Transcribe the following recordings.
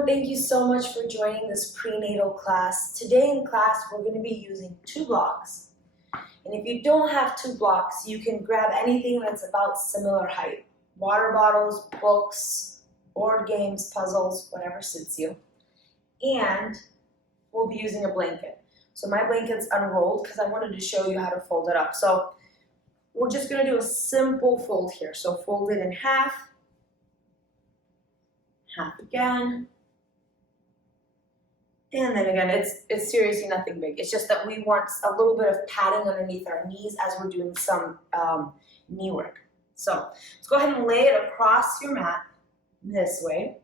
everyone, thank you so much for joining this prenatal class. Today in class, we're going to be using 2 blocks. And if you don't have 2 blocks, you can grab anything that's about similar height. Water bottles, books, board games, puzzles, whatever suits you. And we'll be using a blanket. So my blanket's unrolled because I wanted to show you how to fold it up. So we're just going to do a simple fold here. So fold it in half. Half again, and then again. It's seriously nothing big. It's just that we want a little bit of padding underneath our knees as we're doing some knee work. So let's go ahead and lay it across your mat this way.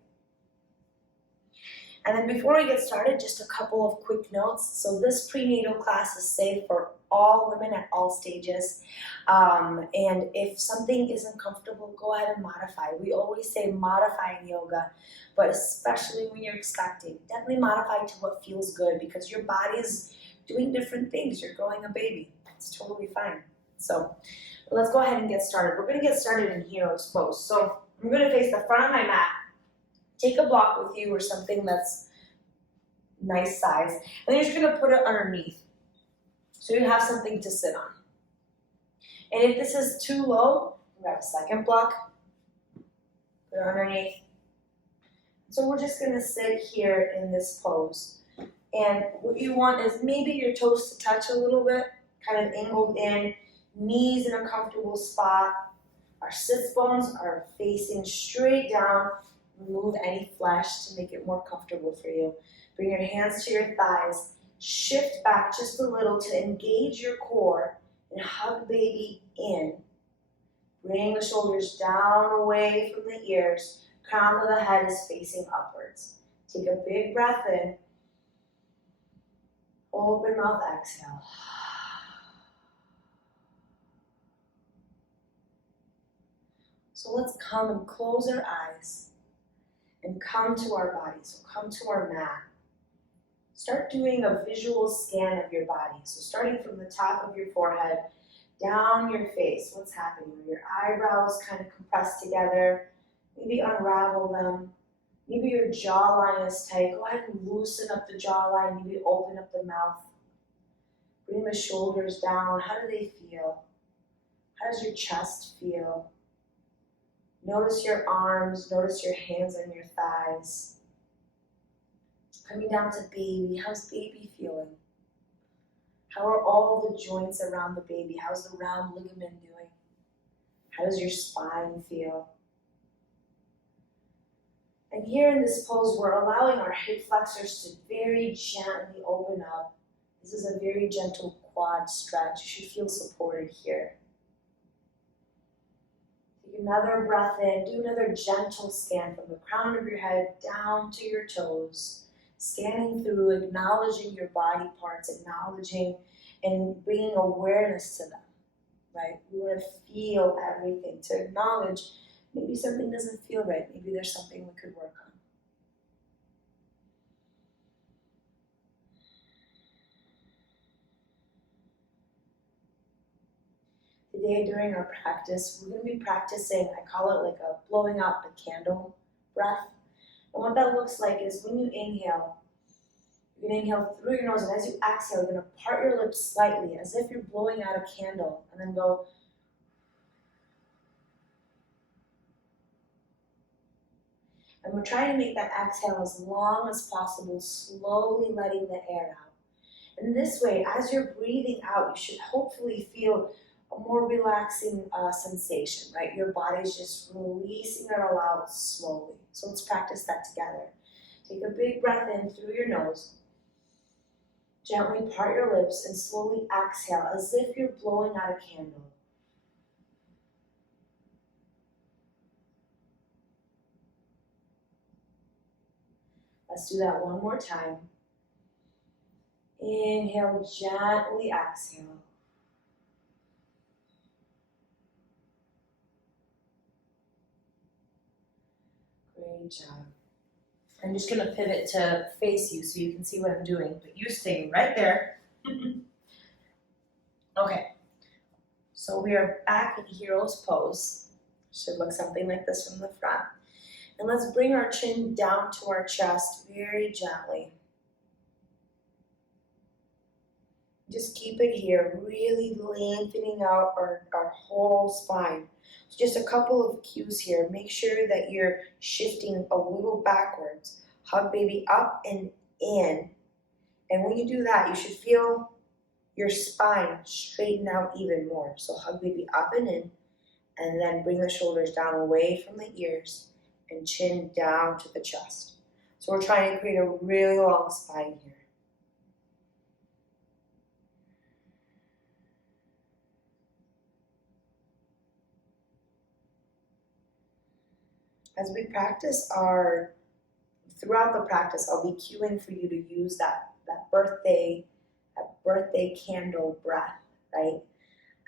And then before we get started, just a couple of quick notes. So this prenatal class is safe for all women at all stages. And if something isn't comfortable, go ahead and modify. We always say modify in yoga, but especially when you're expecting, definitely modify to what feels good because your body's doing different things. You're growing a baby. It's totally fine. So let's go ahead and get started. We're going to get started in hero's pose. So I'm going to face the front of my mat. Take a block with you or something that's nice size, and then you're just going to put it underneath so you have something to sit on. And if this is too low, grab a second block, put it underneath. So we're just going to sit here in this pose. And what you want is maybe your toes to touch a little bit, kind of angled in, knees in a comfortable spot. Our sits bones are facing straight down. Remove any flesh to make it more comfortable for you. Bring your hands to your thighs. Shift back just a little to engage your core and hug baby in. Bring the shoulders down away from the ears. Crown of the head is facing upwards. Take a big breath in. Open mouth, exhale. So let's come and close our eyes and come to our body. So come to our mat. Start doing a visual scan of your body. So starting from the top of your forehead, down your face. What's happening? Your eyebrows kind of compressed together. Maybe unravel them. Maybe your jawline is tight. Go ahead and loosen up the jawline. Maybe open up the mouth. Bring the shoulders down. How do they feel? How does your chest feel? Notice your arms, notice your hands on your thighs. Coming down to baby, how's baby feeling? How are all the joints around the baby? How's the round ligament doing? How does your spine feel? And here in this pose, we're allowing our hip flexors to very gently open up. This is a very gentle quad stretch. You should feel supported here. Another breath in, do another gentle scan from the crown of your head down to your toes, scanning through, acknowledging your body parts, acknowledging and bringing awareness to them, right? We want to feel everything, to acknowledge maybe something doesn't feel right, maybe there's something we could work on. Today during our practice, we're going to be practicing, I call it like a blowing out the candle breath. And what that looks like is when you inhale, you're going to inhale through your nose, and as you exhale, you're going to part your lips slightly as if you're blowing out a candle, and then go. And we're trying to make that exhale as long as possible, slowly letting the air out. And this way, as you're breathing out, you should hopefully feel a more relaxing sensation, right? Your body's just releasing it all out slowly. So let's practice that together. Take a big breath in through your nose. Gently part your lips and slowly exhale as if you're blowing out a candle. Let's do that one more time. Inhale, gently exhale. Great job. I'm just going to pivot to face you so you can see what I'm doing, but you stay right there. Okay, so we are back in hero's pose. Should look something like this from the front. And let's bring our chin down to our chest very gently. Just keep it here, really lengthening out our whole spine. So just a couple of cues here. Make sure that you're shifting a little backwards. Hug baby up and in. And when you do that, you should feel your spine straighten out even more. So hug baby up and in, and then bring the shoulders down away from the ears and chin down to the chest. So we're trying to create a really long spine here. As we practice throughout the practice, I'll be cueing for you to use that birthday candle breath, right?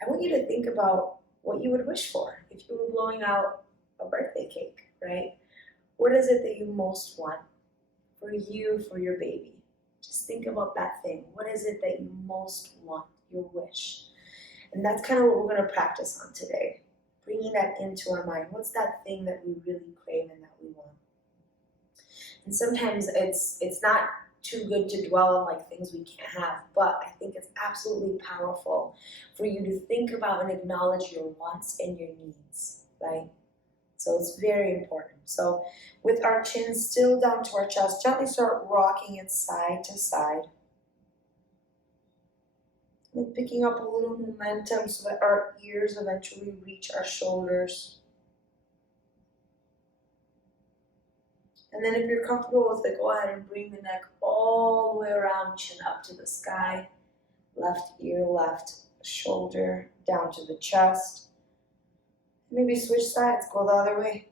I want you to think about what you would wish for if you were blowing out a birthday cake, right? What is it that you most want for you, for your baby? Just think about that thing. What is it that you most want, your wish? And that's kind of what we're going to practice on today. Bringing that into our mind. What's that thing that we really crave and that we want? And sometimes it's not too good to dwell on like things we can't have, but I think it's absolutely powerful for you to think about and acknowledge your wants and your needs, right? So it's very important. So with our chin still down to our chest, gently start rocking it side to side. And picking up a little momentum so that our ears eventually reach our shoulders. And then if you're comfortable with it, go ahead and bring the neck all the way around, chin up to the sky. Left ear, left shoulder, down to the chest. Maybe switch sides, go the other way.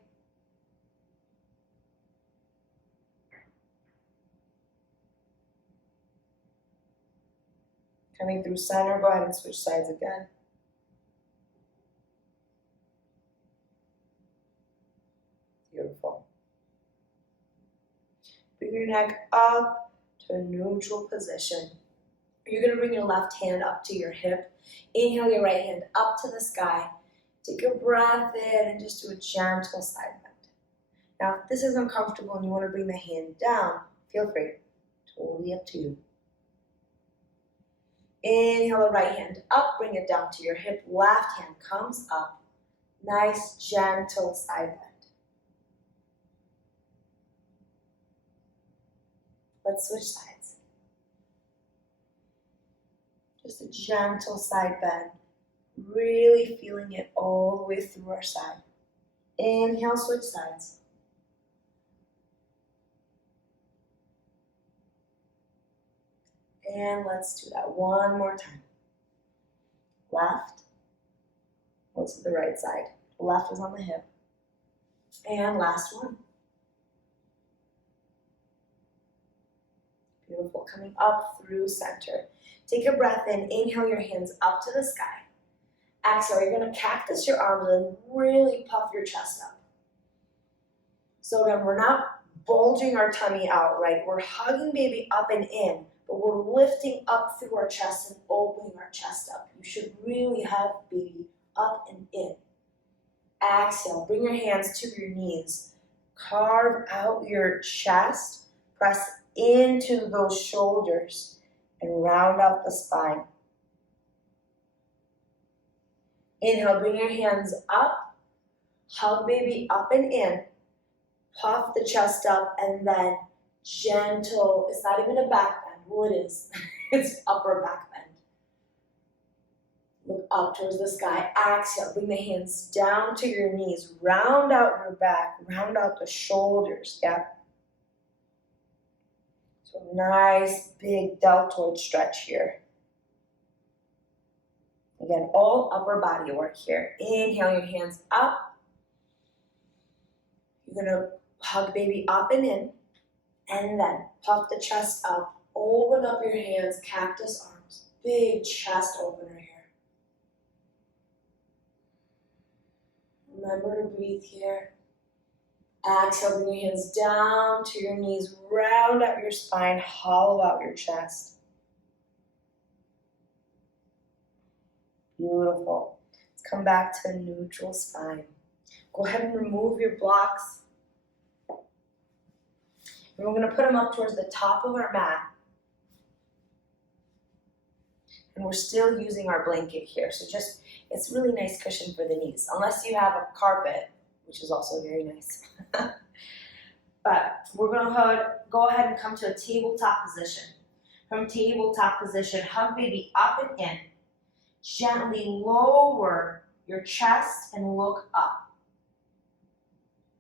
Coming through center, go ahead and switch sides again. Beautiful. Bring your neck up to a neutral position. You're going to bring your left hand up to your hip. Inhale your right hand up to the sky. Take a breath in and just do a gentle side bend. Now, if this is uncomfortable and you want to bring the hand down, feel free. Totally up to you. Inhale the right hand up, bring it down to your hip. Left hand comes up. Nice, gentle side bend. Let's switch sides. Just a gentle side bend. Really feeling it all the way through our side. Inhale, switch sides. And let's do that one more time. Left. Let's do the right side. Left is on the hip. And last one. Beautiful. Coming up through center. Take a breath in. Inhale your hands up to the sky. Exhale, you're going to cactus your arms and really puff your chest up. So again, we're not bulging our tummy out, right? We're hugging baby up and in, but we're lifting up through our chest and opening our chest up. You should really have baby up and in. Exhale, bring your hands to your knees. Carve out your chest. Press into those shoulders and round out the spine. Inhale, bring your hands up. Hug baby up and in. Puff the chest up and then gentle, it's not even a back bend. Well, it is. It's upper back bend. Look up towards the sky. Exhale, bring the hands down to your knees. Round out your back. Round out the shoulders. Yeah. So nice big deltoid stretch here. Again, all upper body work here. Inhale your hands up. You're going to hug baby up and in. And then puff the chest up. Open up your hands, cactus arms. Big chest opener here. Remember to breathe here. Exhale, bring your hands down to your knees. Round out your spine. Hollow out your chest. Beautiful. Let's come back to a neutral spine. Go ahead and remove your blocks. And we're gonna put them up towards the top of our mat. And we're still using our blanket here. So just, it's really nice cushion for the knees, unless you have a carpet, which is also very nice. But we're gonna go ahead and come to a tabletop position. From tabletop position, hug baby up and in. Gently lower your chest and look up.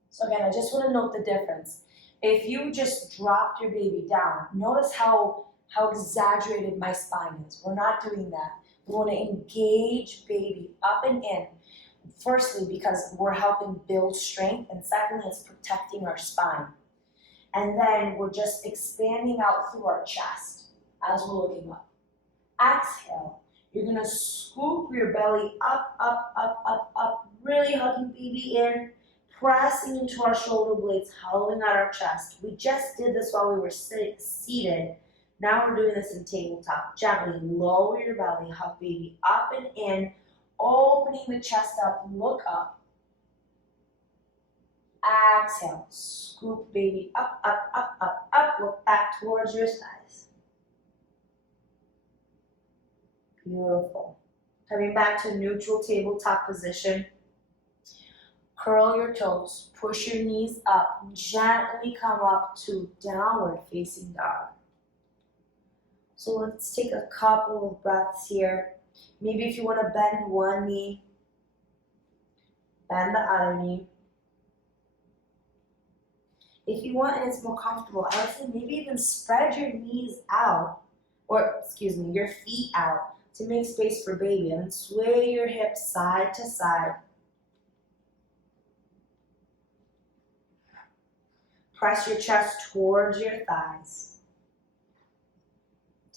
So again, I just want to note the difference. If you just dropped your baby down, notice how exaggerated my spine is. We're not doing that. We want to engage baby up and in. Firstly, because we're helping build strength, and secondly, it's protecting our spine. And then we're just expanding out through our chest as we're looking up. Exhale. You're going to scoop your belly up, up, up, up, up, really hugging baby in, pressing into our shoulder blades, hollowing out our chest. We just did this while we were seated. Now we're doing this in tabletop. Gently lower your belly, hug baby up and in, opening the chest up, look up. Exhale, scoop baby up, up, up, up, up, look back towards your thighs. Beautiful. Coming back to neutral tabletop position. Curl your toes, push your knees up, gently come up to downward facing dog. So let's take a couple of breaths here. Maybe if you want to bend one knee, bend the other knee. If you want and it's more comfortable, I would say maybe even spread your knees out, or excuse me, your feet out to make space for baby, and then sway your hips side to side. Press your chest towards your thighs.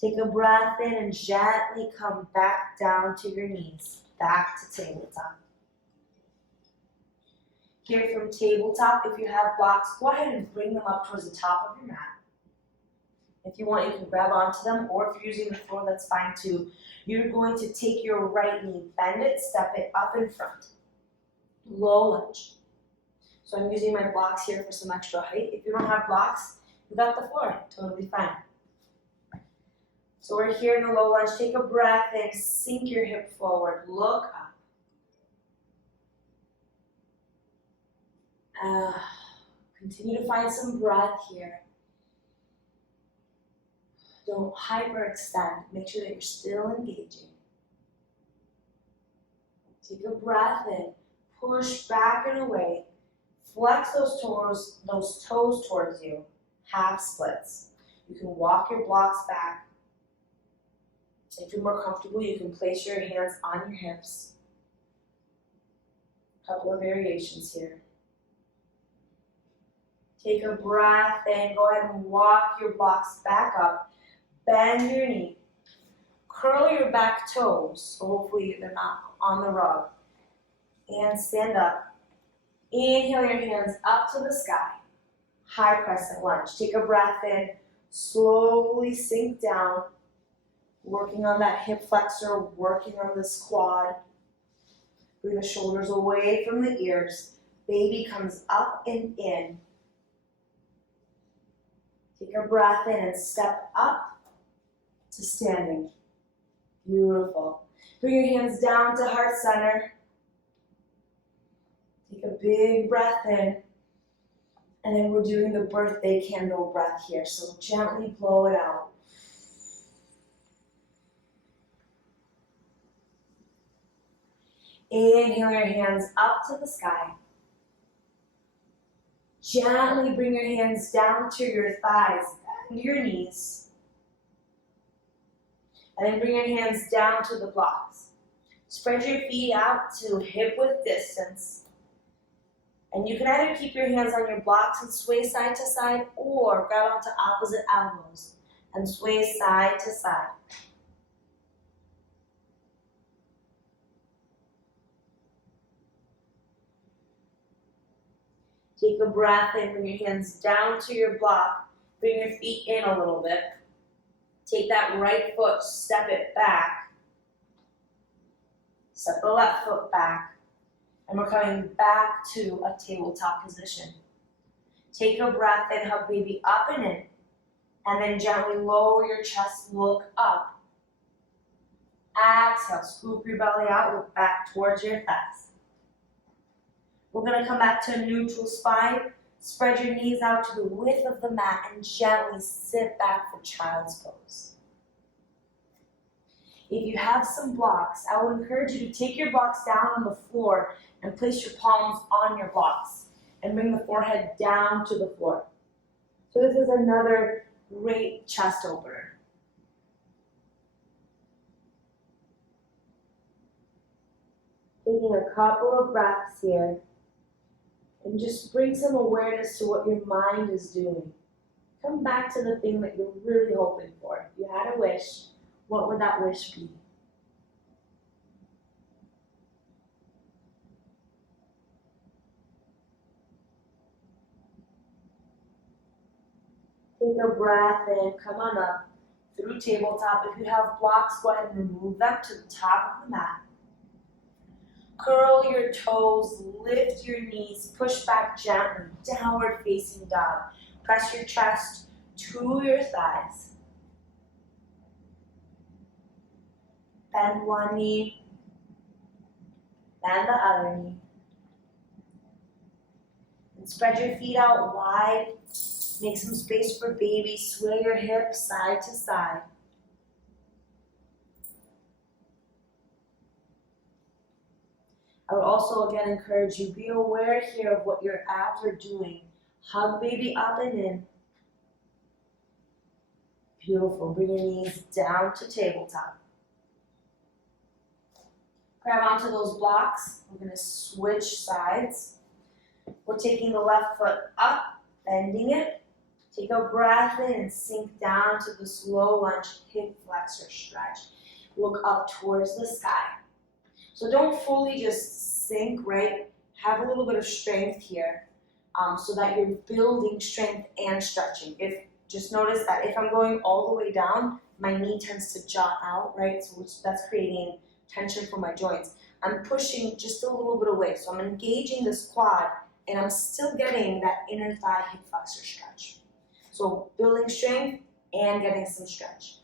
Take a breath in and gently come back down to your knees, back to tabletop. Here from tabletop, if you have blocks, go ahead and bring them up towards the top of your mat. If you want, you can grab onto them, or if you're using the floor, that's fine too. You're going to take your right knee, bend it, step it up in front. Low lunge. So I'm using my blocks here for some extra height. If you don't have blocks, you got the floor, totally fine. So we're here in the low lunge. Take a breath in, sink your hip forward, look up. Continue to find some breath here. Don't hyperextend. Make sure that you're still engaging. Take a breath in, push back and away. Flex those toes towards you, half splits. You can walk your blocks back. If you're more comfortable, you can place your hands on your hips. A couple of variations here. Take a breath in, go ahead and walk your blocks back up. Bend your knee. Curl your back toes, so hopefully they're not on the rug. And stand up. Inhale your hands up to the sky. High crescent lunge. Take a breath in. Slowly sink down. Working on that hip flexor, working on this quad. Bring the shoulders away from the ears. Baby comes up and in. Take a breath in and step up to standing. Beautiful. Bring your hands down to heart center. Take a big breath in. And then we're doing the birthday candle breath here. So gently blow it out. Inhale your hands up to the sky. Gently bring your hands down to your thighs, bend your knees. And then bring your hands down to the blocks. Spread your feet out to hip width distance. And you can either keep your hands on your blocks and sway side to side, or grab onto opposite elbows and sway side to side. Take a breath in, bring your hands down to your block, bring your feet in a little bit. Take that right foot, step it back. Step the left foot back. And we're coming back to a tabletop position. Take a breath in, hug baby up and in. And then gently lower your chest, look up. Exhale, scoop your belly out, look back towards your thighs. We're gonna come back to a neutral spine. Spread your knees out to the width of the mat and gently sit back for child's pose. If you have some blocks, I would encourage you to take your blocks down on the floor and place your palms on your blocks and bring the forehead down to the floor. So this is another great chest opener. Taking a couple of breaths here and just bring some awareness to what your mind is doing. Come back to the thing that you're really hoping for. If you had a wish, what would that wish be? Take a breath in, come on up through tabletop. If you have blocks, go ahead and remove them to the top of the mat. Curl your toes, lift your knees, push back gently, downward facing dog. Press your chest to your thighs. Bend one knee, bend the other knee. And spread your feet out wide. Make some space for baby. Sway your hips side to side. I would also again encourage you, be aware here of what your abs are doing. Hug baby up and in. Beautiful. Bring your knees down to tabletop. Grab onto those blocks. We're going to switch sides. We're taking the left foot up, bending it. Take a breath in and sink down to the slow lunge hip flexor stretch. Look up towards the sky. So don't fully just sink, right? Have a little bit of strength here so that you're building strength and stretching. Just notice that if I'm going all the way down, my knee tends to jut out, right? So that's creating tension for my joints. I'm pushing just a little bit away. So I'm engaging this quad and I'm still getting that inner thigh hip flexor stretch. So building strength and getting some stretch.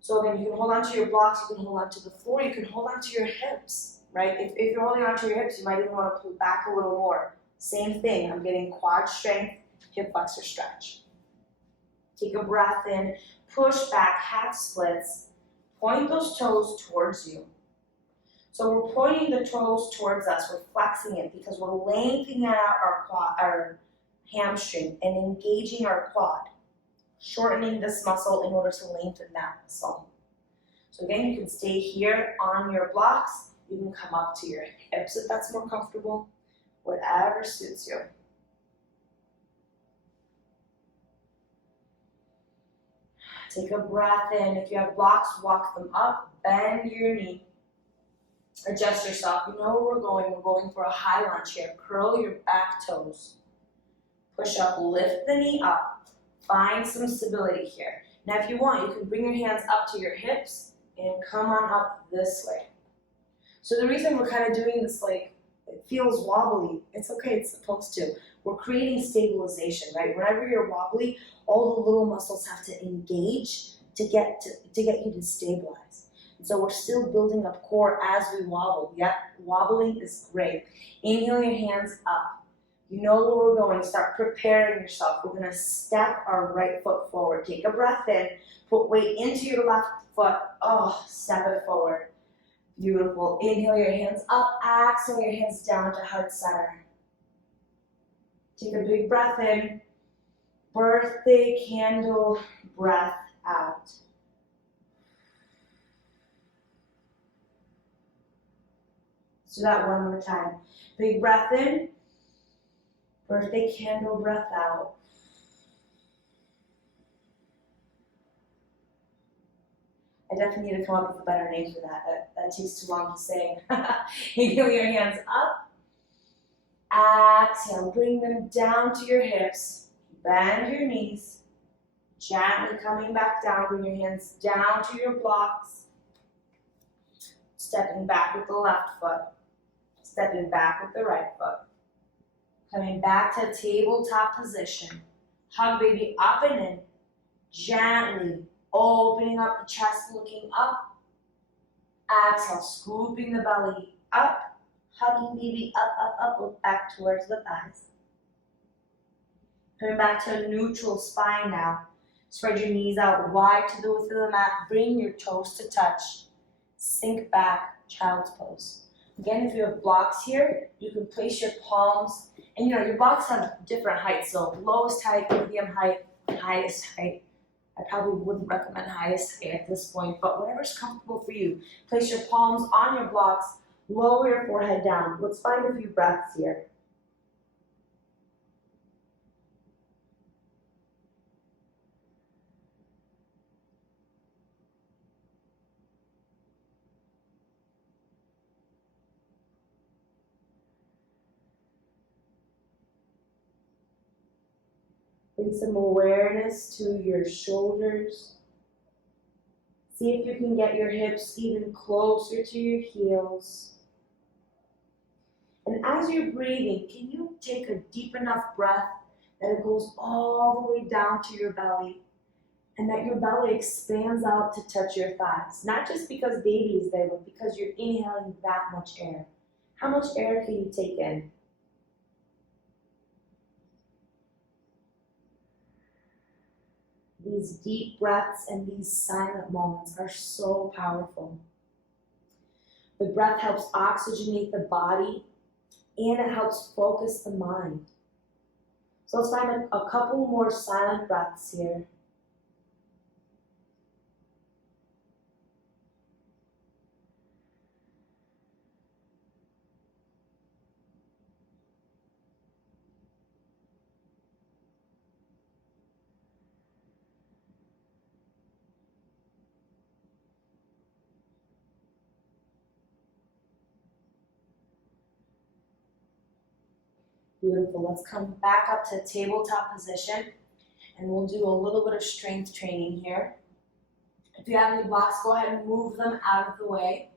So again, you can hold on to your blocks, you can hold on to the floor, you can hold on to your hips, right? If you're holding on to your hips, you might even want to pull back a little more. Same thing, I'm getting quad strength, hip flexor stretch. Take a breath in, push back, half splits, point those toes towards you. So we're pointing the toes towards us, we're flexing it because we're lengthening out our hamstring and engaging our quad. Shortening this muscle in order to lengthen that muscle. So again, you can stay here on your blocks. You can come up to your hips if that's more comfortable. Whatever suits you. Take a breath in. If you have blocks, walk them up. Bend your knee. Adjust yourself. You know where we're going. We're going for a high lunge here. Curl your back toes. Push up, lift the knee up. Find some stability here. Now if you want, you can bring your hands up to your hips and come on up this way. So the reason we're kind of doing this, like, it feels wobbly, it's okay, it's supposed to. We're creating stabilization, right? Whenever you're wobbly, all the little muscles have to engage to get you to stabilize. And so we're still building up core as we wobble. Yep, wobbling is great. Inhale your hands up. You know where we're going. Start preparing yourself. We're going to step our right foot forward. Take a breath in. Put weight into your left foot. Oh, step it forward. Beautiful. Inhale your hands up. Exhale your hands down to heart center. Take a big breath in. Birthday candle breath out. Let's do that one more time. Big breath in. Birthday candle breath out. I definitely need to come up with a better name for that. That takes too long to say. Inhale your hands up. Exhale, bring them down to your hips. Bend your knees. Gently coming back down. Bring your hands down to your blocks. Stepping back with the left foot. Stepping back with the right foot. Coming back to tabletop position. Hug baby up and in. Gently opening up the chest, looking up. Exhale, scooping the belly up. Hugging baby up, look back towards the thighs. Coming back to a neutral spine now. Spread your knees out wide to the width of the mat. Bring your toes to touch. Sink back, child's pose. Again, if you have blocks here, you can place your palms, and your blocks have different heights, so lowest height, medium height, highest height. I probably wouldn't recommend highest height at this point, but whatever's comfortable for you. Place your palms on your blocks, lower your forehead down. Let's find a few breaths here. Bring some awareness to your shoulders. See if you can get your hips even closer to your heels. And as you're breathing, can you take a deep enough breath that it goes all the way down to your belly, and that your belly expands out to touch your thighs? Not just because baby is there, but because you're inhaling that much air. How much air can you take in? These deep breaths and these silent moments are so powerful. The breath helps oxygenate the body, and it helps focus the mind. So let's find a couple more silent breaths here. Beautiful. Let's come back up to tabletop position, and we'll do a little bit of strength training here. If you have any blocks, go ahead and move them out of the way.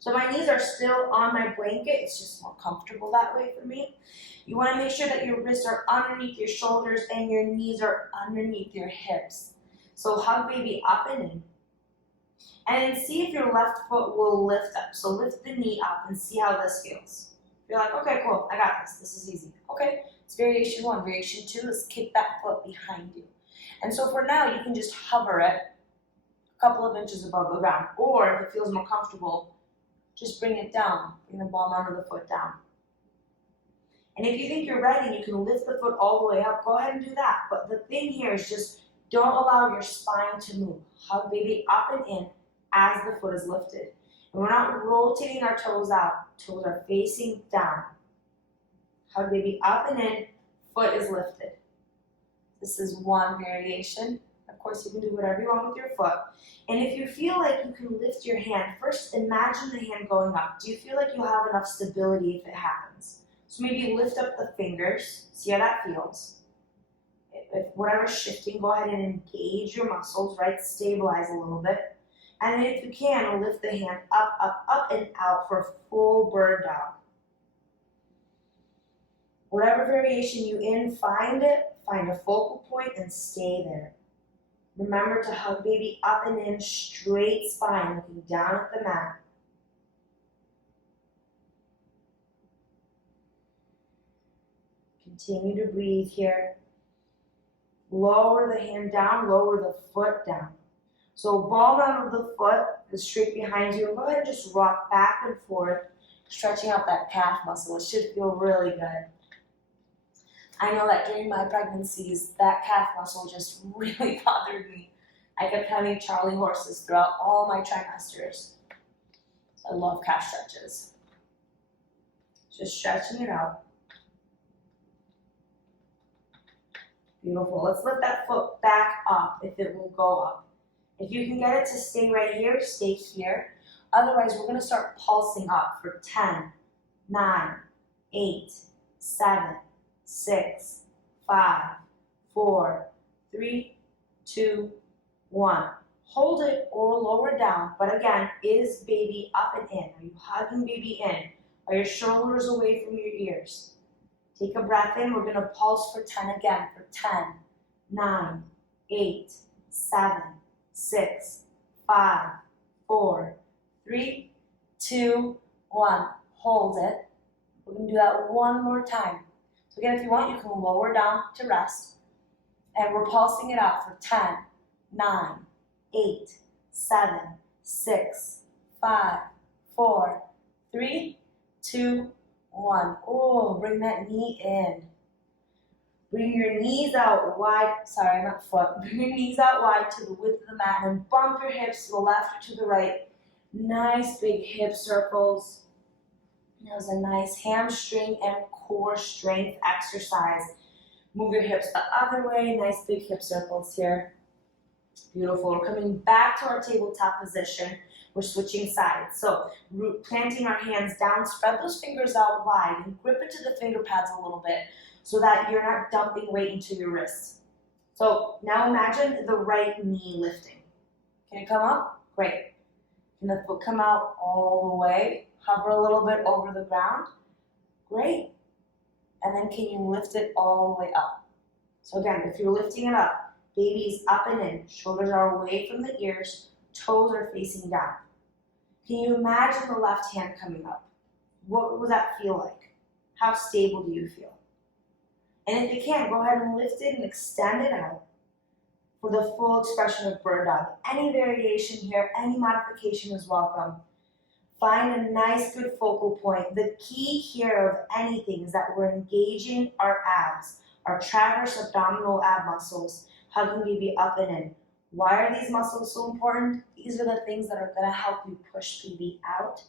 So my knees are still on my blanket. It's just more comfortable that way for me. You want to make sure that your wrists are underneath your shoulders and your knees are underneath your hips. So hug baby up and in. And see if your left foot will lift up. So lift the knee up and see how this feels. You're like, okay, cool, I got this. This is easy. Okay, it's variation 1. Variation 2 is kick that foot behind you. And so for now, you can just hover it a couple of inches above the ground. Or if it feels more comfortable, just bring it down. Bring the ball under the foot down. And if you think you're ready and you can lift the foot all the way up, go ahead and do that. But the thing here is just don't allow your spine to move. Hug baby up and in as the foot is lifted. And we're not rotating our toes out. Toes are facing down. Hug baby up and in, foot is lifted. This is one variation. Of course, you can do whatever you want with your foot. And if you feel like you can lift your hand, first imagine the hand going up. Do you feel like you'll have enough stability if it happens? So maybe lift up the fingers, see how that feels. If whatever's shifting, go ahead and engage your muscles, right? Stabilize a little bit. And then if you can, lift the hand up, and out for a full bird dog. Whatever variation you in, find a focal point and stay there. Remember to hug baby up and in, straight spine, looking down at the mat. Continue to breathe here. Lower the hand down, lower the foot down. So ball down of the foot is straight behind you. And go ahead and just rock back and forth, stretching out that calf muscle. It should feel really good. I know that during my pregnancies, that calf muscle just really bothered me. I kept having Charlie horses throughout all my trimesters. So I love calf stretches. Just stretching it out. Beautiful. Let's lift that foot back up if it will go up. If you can get it to stay right here, stay here. Otherwise, we're going to start pulsing up for 10, 9, 8, 7, 6, 5, 4, 3, 2, 1. Hold it or lower down, but again, is baby up and in? Are you hugging baby in? Are your shoulders away from your ears? Take a breath in. We're going to pulse for 10 again. For 10, 9, 8, 7, 6, 5, 4, 3, 2, 1. Hold it. We're going to do that one more time. So again, if you want, you can lower down to rest. And we're pulsing it out for 10, 9, 8, 7, 6, 5, 4, 3, 2, 1. Oh, bring that knee in. Bring your knees out wide. Sorry, not foot. Bring your knees out wide to the width of the mat and bump your hips to the left or to the right. Nice big hip circles. That was a nice hamstring and core strength exercise. Move your hips the other way. Nice big hip circles here. Beautiful. We're coming back to our tabletop position. We're switching sides. So planting our hands down, spread those fingers out wide and grip into the finger pads a little bit so that you're not dumping weight into your wrists. So now imagine the right knee lifting. Can it come up? Great. Can the foot come out all the way? Hover a little bit over the ground. Great. And then can you lift it all the way up? So again, if you're lifting it up, baby's up and in. Shoulders are away from the ears. Toes are facing down. Can you imagine the left hand coming up? What would that feel like? How stable do you feel? And if you can, go ahead and lift it and extend it out for the full expression of bird dog. Any variation here, any modification is welcome. Find a nice, good focal point. The key here of anything is that we're engaging our abs, our transverse abdominal ab muscles, hugging baby up and in. Why are these muscles so important? These are the things that are going to help you push baby out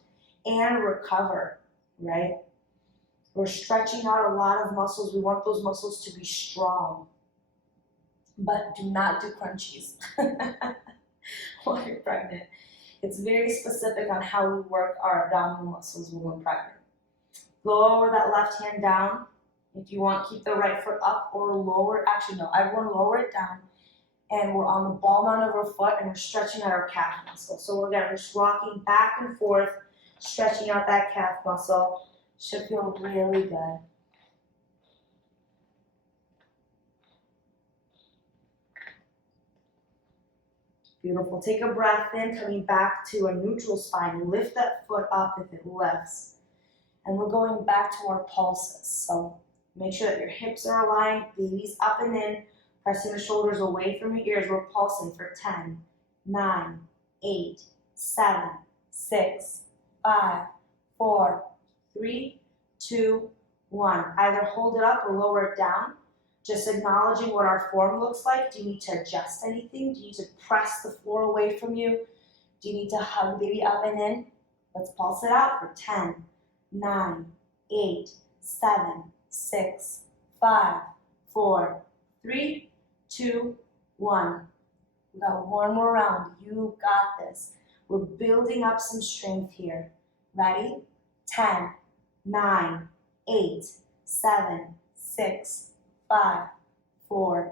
and recover, right? We're stretching out a lot of muscles. We want those muscles to be strong. But do not do crunchies while you're pregnant. It's very specific on how we work our abdominal muscles when we're pregnant. Lower that left hand down. If you want, keep the right foot up or lower. Actually, no, everyone lower it down. And we're on the ball mount of our foot and we're stretching out our calf muscle. So we're just rocking back and forth, stretching out that calf muscle. Should feel really good. Beautiful. Take a breath in, coming back to a neutral spine. Lift that foot up if it lifts. And we're going back to our pulses. So make sure that your hips are aligned, baby's up and in, pressing the shoulders away from your ears. We're pulsing for 10, 9, 8, 7, 6, 5, 4, 3, 2, 1. Either hold it up or lower it down. Just acknowledging what our form looks like. Do you need to adjust anything? Do you need to press the floor away from you? Do you need to hug baby up and in? Let's pulse it out for 10, 9, 8, 7, 6, 5, 4, 3, 2, 1. We got one more round. You got this. We're building up some strength here. Ready? 10, 9, 8, 7, 6, 5, 4,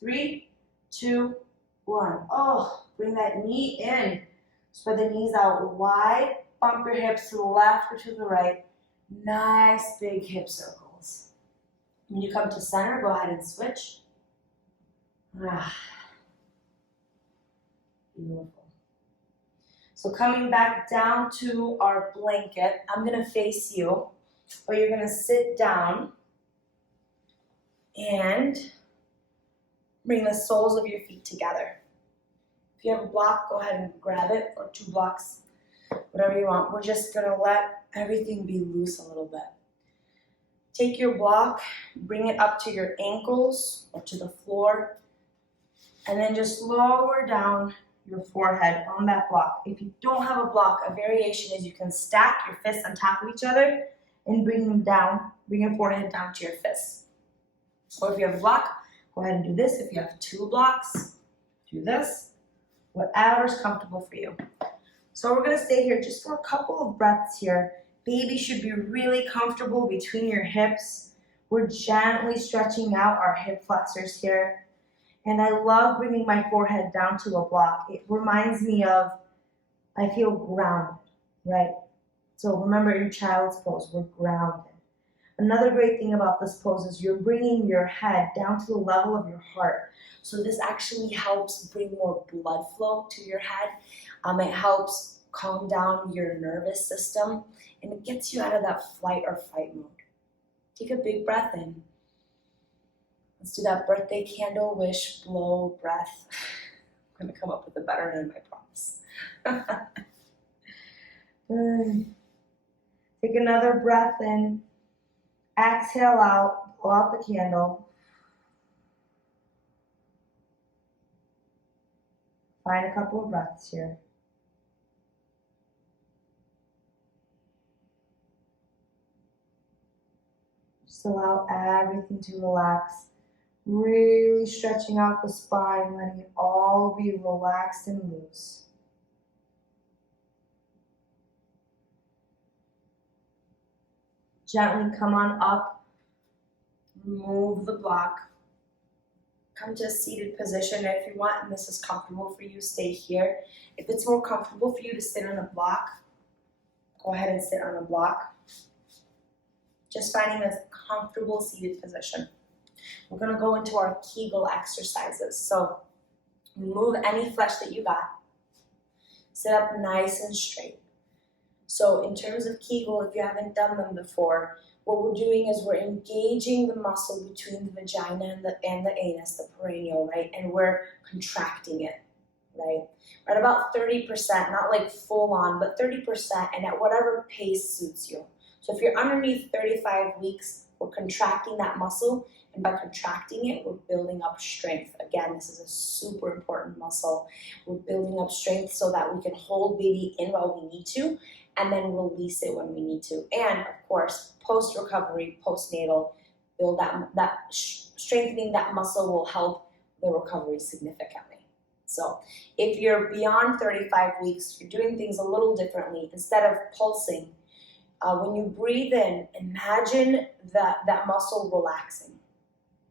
3, 2, 1. Oh, bring that knee in. Spread the knees out wide. Bump your hips to the left or to the right. Nice big hip circles. When you come to center, go ahead and switch. Beautiful. So coming back down to our blanket, I'm going to face you, or you're going to sit down and bring the soles of your feet together. If you have a block, go ahead and grab it, or 2 blocks, whatever you want. We're just going to let everything be loose a little bit. Take your block, bring it up to your ankles or to the floor, and then just lower down your forehead on that block. If you don't have a block, a variation is you can stack your fists on top of each other and bring them down, bring your forehead down to your fists. Or if you have a block, go ahead and do this. If you have 2 blocks, do this. Whatever's comfortable for you. So we're going to stay here just for a couple of breaths here. Baby should be really comfortable between your hips. We're gently stretching out our hip flexors here. And I love bringing my forehead down to a block. It reminds me of, I feel grounded, right? So remember your child's pose, we're grounded. Another great thing about this pose is you're bringing your head down to the level of your heart. So this actually helps bring more blood flow to your head. It helps calm down your nervous system, and it gets you out of that flight or fight mode. Take a big breath in. Let's do that birthday candle, wish, blow, breath. I'm going to come up with a better name, I promise. Take another breath in. Exhale out, blow out the candle. Find a couple of breaths here. Just allow everything to relax. Really stretching out the spine, letting it all be relaxed and loose. Gently come on up, remove the block. Come to a seated position if you want, and this is comfortable for you, stay here. If it's more comfortable for you to sit on a block, go ahead and sit on a block. Just finding a comfortable seated position. We're gonna go into our Kegel exercises. So move any flesh that you got. Sit up nice and straight. So in terms of Kegel, if you haven't done them before, what we're doing is we're engaging the muscle between the vagina and the anus, the perineal, right? And we're contracting it, right? At about 30%, not like full on, but 30%, and at whatever pace suits you. So if you're underneath 35 weeks, we're contracting that muscle, and by contracting it, we're building up strength. Again, this is a super important muscle. We're building up strength so that we can hold baby in while we need to, and then release it when we need to. And of course, post-recovery, postnatal, build strengthening that muscle will help the recovery significantly. So if you're beyond 35 weeks, you're doing things a little differently. Instead of pulsing, when you breathe in, imagine that muscle relaxing.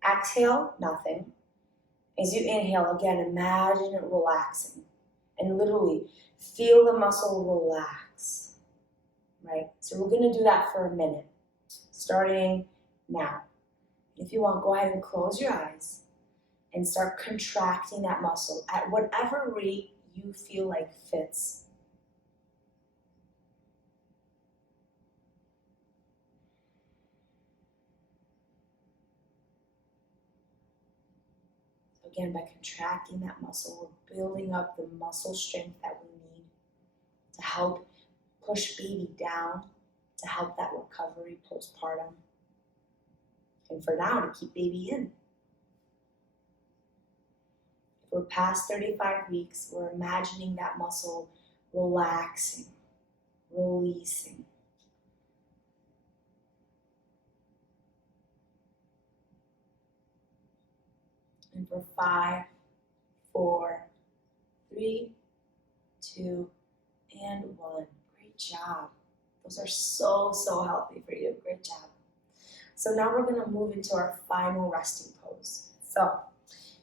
Exhale, nothing. As you inhale, again, imagine it relaxing. And literally, feel the muscle relax. Right? So we're going to do that for a minute, starting now. If you want, go ahead and close your eyes and start contracting that muscle at whatever rate you feel like fits. Again, by contracting that muscle, we're building up the muscle strength that we need to help push baby down, to help that recovery postpartum, and for now, to keep baby in. If we're past 35 weeks, we're imagining that muscle relaxing, releasing. And for 5, 4, 3, 2, and 1. Great job. Those are so healthy for you. Great job. So now we're going to move into our final resting pose. So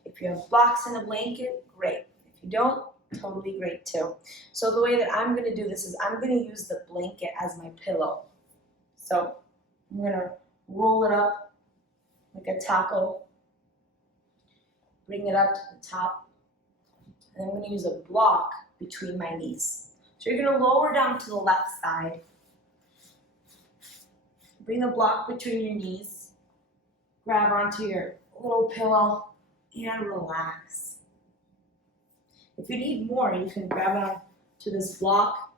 if you have blocks and a blanket, great. If you don't, totally great too. So the way that I'm going to do this is I'm going to use the blanket as my pillow. So I'm going to roll it up like a taco. Bring it up to the top, and I'm going to use a block between my knees. So you're going to lower down to the left side. Bring the block between your knees. Grab onto your little pillow and relax. If you need more, you can grab onto this block.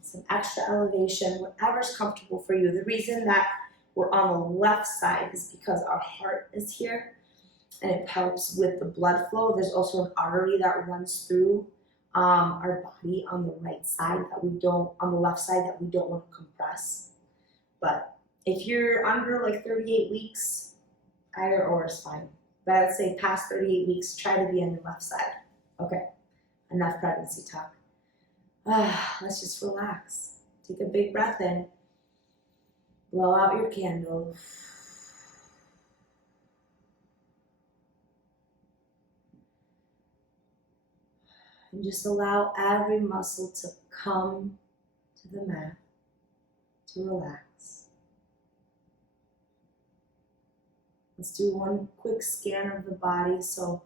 Some extra elevation, whatever's comfortable for you. The reason that we're on the left side is because our heart is here. And it helps with the blood flow. There's also an artery that runs through our body on the right side on the left side that we don't want to compress. But if you're under like 38 weeks, either or is fine. But I'd say past 38 weeks, try to be on your left side. Okay, enough pregnancy talk. Let's just relax. Take a big breath in. Blow out your candle. And just allow every muscle to come to the mat, to relax. Let's do one quick scan of the body. So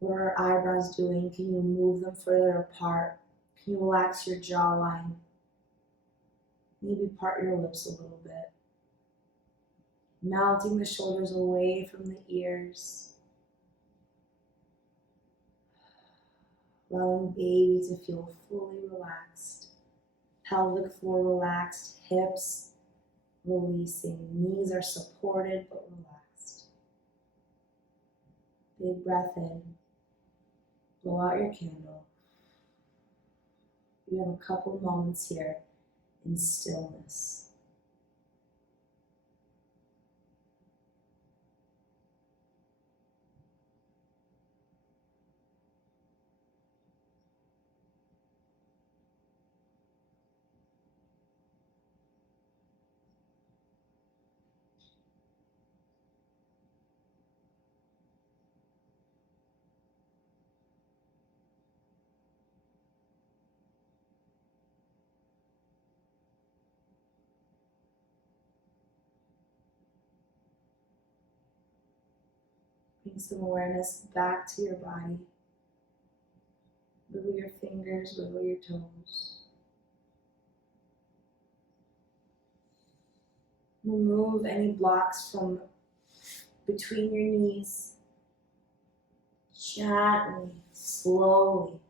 what are our eyebrows doing? Can you move them further apart? Can you relax your jawline? Maybe part your lips a little bit. Melting the shoulders away from the ears. Allowing baby to feel fully relaxed. Pelvic floor relaxed, hips releasing. Knees are supported but relaxed. Big breath in. Blow out your candle. You have a couple moments here in stillness. Bring some awareness back to your body. Wiggle your fingers, wiggle your toes. Remove any blocks from between your knees. Gently, slowly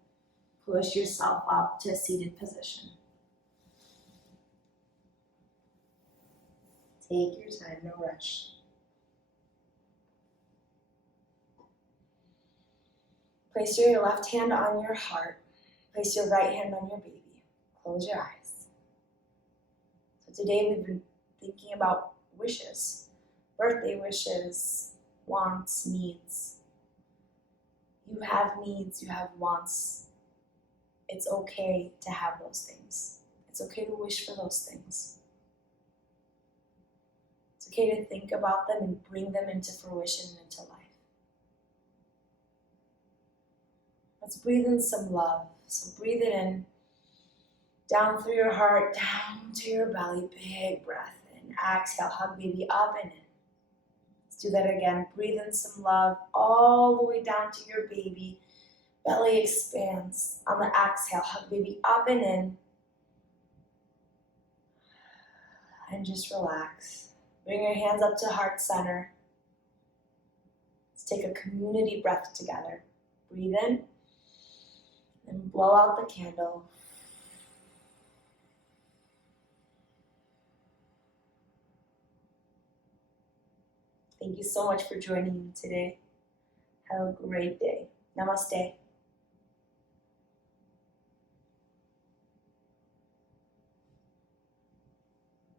push yourself up to a seated position. Take your time, no rush. Place your left hand on your heart. Place your right hand on your baby. Close your eyes. So today we've been thinking about wishes, birthday wishes, wants, needs. You have needs, you have wants. It's okay to have those things. It's okay to wish for those things. It's okay to think about them and bring them into fruition and into life. Let's breathe in some love. So breathe it in, down through your heart, down to your belly. Big breath in. Exhale, hug baby up and in. Let's do that again. Breathe in some love all the way down to your baby. Belly expands. On the exhale, hug baby up and in. And just relax. Bring your hands up to heart center. Let's take a community breath together. Breathe in and blow out the candle. Thank you so much for joining me today. Have a great day. Namaste.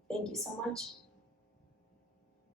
Thank you so much.